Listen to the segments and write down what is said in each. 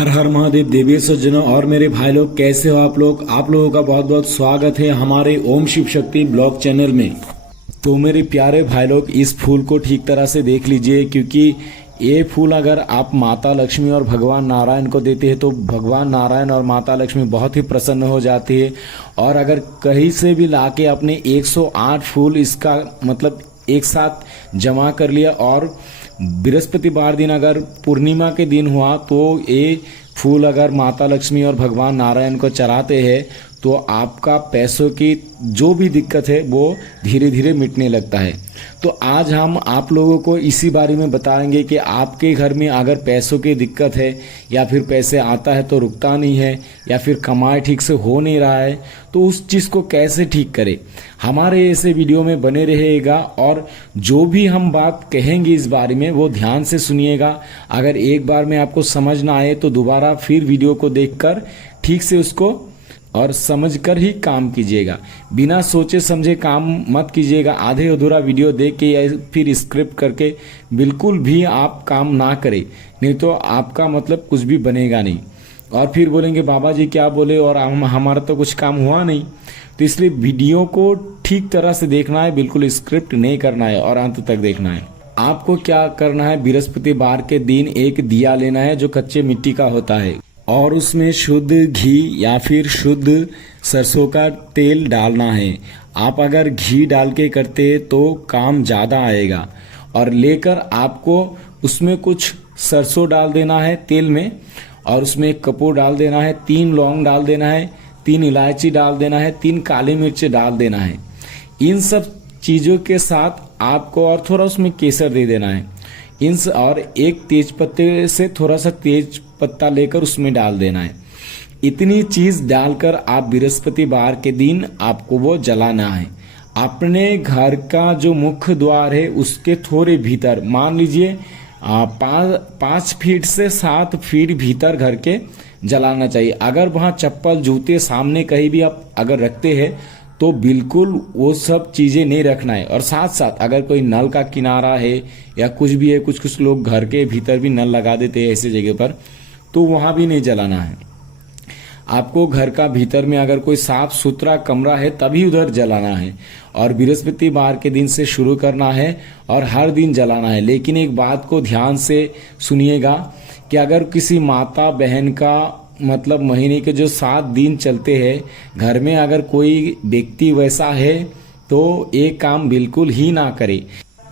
हर हर महादेव देवी सज्जनों और मेरे भाई लोग, कैसे हो आप लोग। आप लोगों का बहुत बहुत स्वागत है हमारे ओम शिव शक्ति ब्लॉग चैनल में। तो मेरे प्यारे भाई लोग, इस फूल को ठीक तरह से देख लीजिए, क्योंकि ये फूल अगर आप माता लक्ष्मी और भगवान नारायण को देते हैं तो भगवान नारायण और माता लक्ष्मी बहुत ही प्रसन्न हो जाती है। और अगर कहीं से भी लाके अपने 108 फूल इसका मतलब एक साथ जमा कर लिया और बृहस्पतिवार दिन अगर पूर्णिमा के दिन हुआ तो ये फूल अगर माता लक्ष्मी और भगवान नारायण को चढ़ाते हैं तो आपका पैसों की जो भी दिक्कत है वो धीरे धीरे मिटने लगता है। तो आज हम आप लोगों को इसी बारे में बताएंगे कि आपके घर में अगर पैसों की दिक्कत है या फिर पैसे आता है तो रुकता नहीं है या फिर कमाई ठीक से हो नहीं रहा है, तो उस चीज़ को कैसे ठीक करें। हमारे ऐसे वीडियो में बने रहेगा और जो भी हम बात कहेंगे इस बारे में वो ध्यान से सुनिएगा। अगर एक बार में आपको समझ ना आए तो दोबारा फिर वीडियो को देखकर ठीक से उसको और समझकर ही काम कीजिएगा। बिना सोचे समझे काम मत कीजिएगा। आधे अधूरा वीडियो देख के या फिर स्क्रिप्ट करके बिल्कुल भी आप काम ना करें, नहीं तो आपका मतलब कुछ भी बनेगा नहीं। और फिर बोलेंगे बाबा जी क्या बोले और हमारा तो कुछ काम हुआ नहीं। तो इसलिए वीडियो को ठीक तरह से देखना है, बिल्कुल स्क्रिप्ट नहीं करना है और अंत तक देखना है। आपको क्या करना है, बृहस्पतिवार के दिन एक दिया लेना है जो कच्चे मिट्टी का होता है और उसमें शुद्ध घी या फिर शुद्ध सरसों का तेल डालना है। आप अगर घी डाल के करते तो काम ज़्यादा आएगा। और लेकर आपको उसमें कुछ सरसों डाल देना है तेल में, और उसमें एक कपूर डाल देना है, 3 लौंग डाल देना है, 3 इलायची डाल देना है, 3 काली मिर्च डाल देना है। इन सब चीज़ों के साथ आपको और थोड़ा उसमें केसर दे देना है। और एक तेज पत्ते से थोड़ा सा तेज पत्ता लेकर उसमें डाल देना है। इतनी चीज डालकर आप बृहस्पतिवार के दिन आपको वो जलाना है। अपने घर का जो मुख्य द्वार है उसके थोड़े भीतर, मान लीजिए 5 फीट से 7 फीट भीतर घर के जलाना चाहिए। अगर वहाँ चप्पल जूते सामने कहीं भी आप अगर रखते हैं तो बिल्कुल वो सब चीज़ें नहीं रखना है। और साथ साथ अगर कोई नल का किनारा है या कुछ भी है, कुछ लोग घर के भीतर भी नल लगा देते हैं ऐसी जगह पर, तो वहाँ भी नहीं जलाना है। आपको घर का भीतर में अगर कोई साफ सुथरा कमरा है तभी उधर जलाना है। और बृहस्पतिवार के दिन से शुरू करना है और हर दिन जलाना है। लेकिन एक बात को ध्यान से सुनिएगा कि अगर किसी माता बहन का मतलब महीने के जो 7 दिन चलते हैं, घर में अगर कोई व्यक्ति वैसा है तो एक काम बिल्कुल ही ना करे।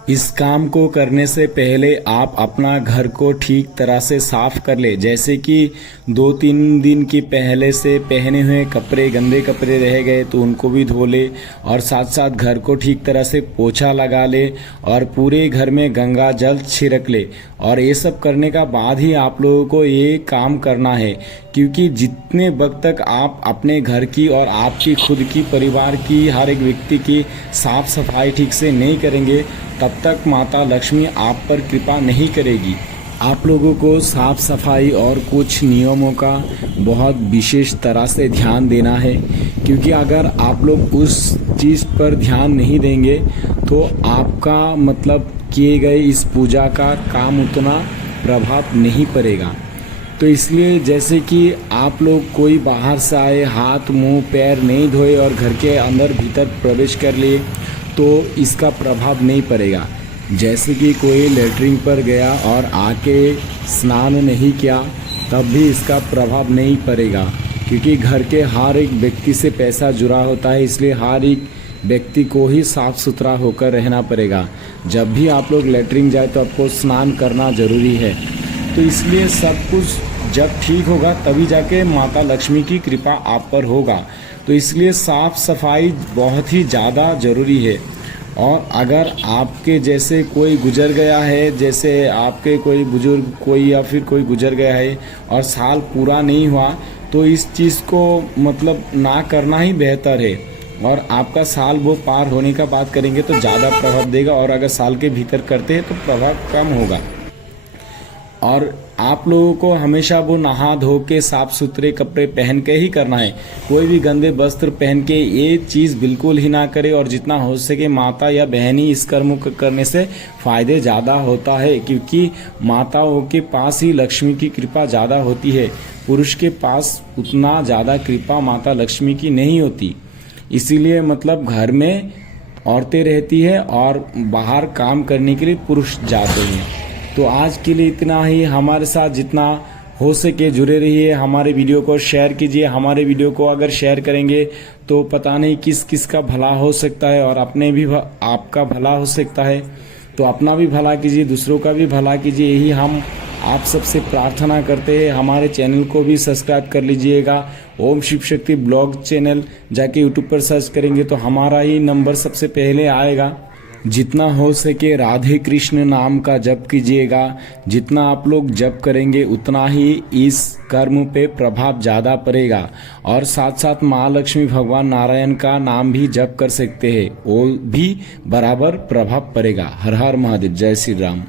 इस काम को करने से पहले आप अपना घर को ठीक तरह से साफ कर ले। जैसे कि 2-3 दिन की पहले से पहने हुए कपड़े, गंदे कपड़े रह गए तो उनको भी धो ले, और साथ साथ घर को ठीक तरह से पोछा लगा ले और पूरे घर में गंगा जल छिड़क ले। और ये सब करने का बाद ही आप लोगों को ये काम करना है, क्योंकि जितने वक्त तक आप अपने घर की और आपकी खुद की परिवार की हर एक व्यक्ति की साफ सफाई ठीक से नहीं करेंगे तब तक माता लक्ष्मी आप पर कृपा नहीं करेगी। आप लोगों को साफ सफाई और कुछ नियमों का बहुत विशेष तरह से ध्यान देना है, क्योंकि अगर आप लोग उस चीज़ पर ध्यान नहीं देंगे तो आपका मतलब किए गए इस पूजा का काम उतना प्रभाव नहीं पड़ेगा। तो इसलिए जैसे कि आप लोग कोई बाहर से आए, हाथ मुंह पैर नहीं धोए और घर के अंदर भीतर प्रवेश कर लिए तो इसका प्रभाव नहीं पड़ेगा। जैसे कि कोई लेटरिन पर गया और आके स्नान नहीं किया तब भी इसका प्रभाव नहीं पड़ेगा, क्योंकि घर के हर एक व्यक्ति से पैसा जुड़ा होता है। इसलिए हर एक व्यक्ति को ही साफ सुथरा होकर रहना पड़ेगा। जब भी आप लोग लेटरिन जाए तो आपको स्नान करना ज़रूरी है। तो इसलिए सब कुछ जब ठीक होगा तभी जाके माता लक्ष्मी की कृपा आप पर होगा। तो इसलिए साफ सफाई बहुत ही ज़्यादा ज़रूरी है। और अगर आपके जैसे कोई गुजर गया है, जैसे आपके कोई बुजुर्ग कोई या फिर कोई गुजर गया है और साल पूरा नहीं हुआ, तो इस चीज़ को मतलब ना करना ही बेहतर है। और आपका साल वो पार होने का बात करेंगे तो ज़्यादा प्रभाव देगा, और अगर साल के भीतर करते हैं तो प्रभाव कम होगा। और आप लोगों को हमेशा वो नहा धो के साफ सुथरे कपड़े पहन के ही करना है। कोई भी गंदे वस्त्र पहन के ये चीज़ बिल्कुल ही ना करे, और जितना हो सके माता या बहन ही इस कर्म को करने से फायदे ज़्यादा होता है, क्योंकि माताओं के पास ही लक्ष्मी की कृपा ज़्यादा होती है। पुरुष के पास उतना ज़्यादा कृपा माता लक्ष्मी की नहीं होती। इसीलिए मतलब घर में औरतें रहती है और बाहर काम करने के लिए पुरुष जाते हैं। तो आज के लिए इतना ही। हमारे साथ जितना हो सके जुड़े रहिए, हमारे वीडियो को शेयर कीजिए। हमारे वीडियो को अगर शेयर करेंगे तो पता नहीं किस किस का भला हो सकता है, और अपने भी आपका भला हो सकता है। तो अपना भी भला कीजिए, दूसरों का भी भला कीजिए, यही हम आप सबसे प्रार्थना करते हैं। हमारे चैनल को भी सब्सक्राइब कर लीजिएगा। ओम शिव शक्ति ब्लॉग चैनल जाके यूट्यूब पर सर्च करेंगे तो हमारा ही नंबर सबसे पहले आएगा। जितना हो सके राधे कृष्ण नाम का जप कीजिएगा। जितना आप लोग जप करेंगे उतना ही इस कर्म पे प्रभाव ज़्यादा पड़ेगा। और साथ साथ माँ लक्ष्मी भगवान नारायण का नाम भी जप कर सकते हैं, वो भी बराबर प्रभाव पड़ेगा। हर हर महादेव, जय श्री राम।